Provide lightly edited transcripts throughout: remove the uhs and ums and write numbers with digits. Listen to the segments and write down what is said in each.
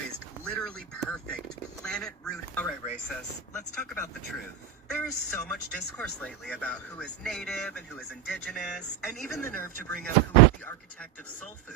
poised, literally perfect, planet root. All right, racists, let's talk about the truth. There is so much discourse lately about who is native and who is indigenous, and even the nerve to bring up who is the architect of soul food.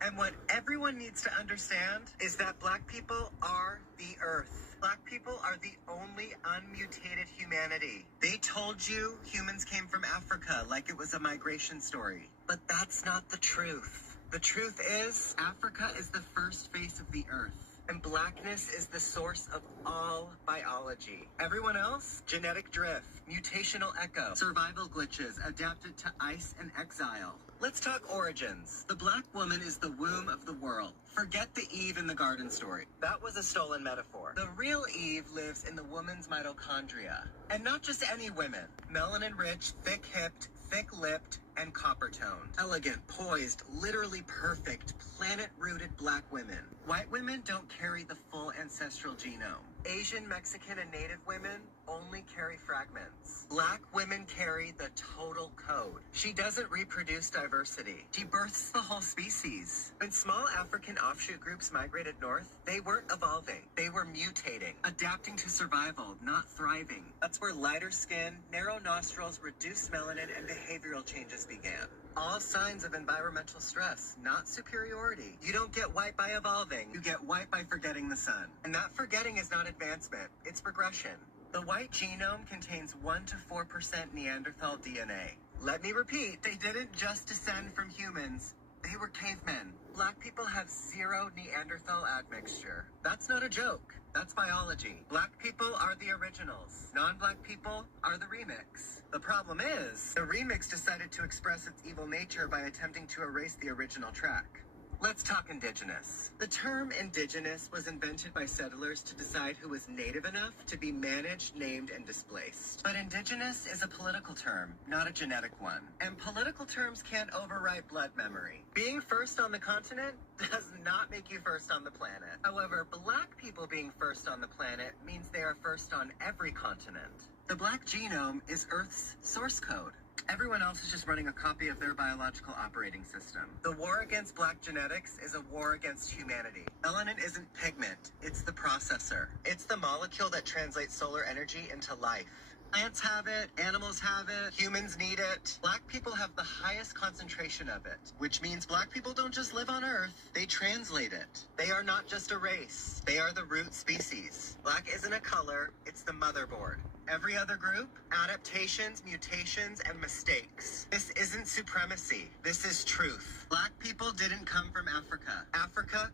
And what everyone needs to understand is that Black people are the earth. Black people are the only unmutated humanity. They told you humans came from Africa like it was a migration story. But that's not the truth. The truth is, Africa is the first face of the earth. And blackness is the source of all biology. Everyone else? Genetic drift, mutational echo, survival glitches adapted to ice and exile. Let's talk origins. The Black woman is the womb of the world. Forget the Eve in the garden story. That was a stolen metaphor. The real Eve lives in the woman's mitochondria. And not just any women. Melanin-rich, thick-hipped, thick-lipped, and copper-toned. Elegant, poised, literally perfect, planet-rooted Black women. White women don't carry the full ancestral genome. Asian, Mexican, and Native women only carry fragments. Black women carry the total code. She doesn't reproduce diversity. She births the whole species. When small African offshoot groups migrated north, they weren't evolving. They were mutating, adapting to survival, not thriving. That's where lighter skin, narrow nostrils, reduced melanin, and behavioral changes began. All signs of environmental stress, not superiority. You don't get white by evolving. You get white by forgetting the sun. And that forgetting is not advancement, it's progression. The white genome contains 1 to 4% Neanderthal DNA. Let me repeat, they didn't just descend from humans. They were cavemen. Black people have 0 Neanderthal admixture. That's not a joke. That's biology. Black people are the originals. Non-Black people are the remix. The problem is, the remix decided to express its evil nature by attempting to erase the original track. Let's talk indigenous. The term indigenous was invented by settlers to decide who was native enough to be managed, named, and displaced. But indigenous is a political term, not a genetic one. And political terms can't override blood memory. Being first on the continent does not make you first on the planet. However, Black people being first on the planet means they are first on every continent. The Black genome is Earth's source code. Everyone else is just running a copy of their biological operating system. The war against Black genetics is a war against humanity. Melanin isn't pigment, it's the processor. It's the molecule that translates solar energy into life. Plants have it, animals have it, humans need it. Black people have the highest concentration of it, which means Black people don't just live on Earth, they translate it. They are not just a race, they are the root species. Black isn't a color, it's the motherboard. Every other group, adaptations, mutations, and mistakes. This isn't supremacy, this is truth. Black people didn't come from Africa. Africa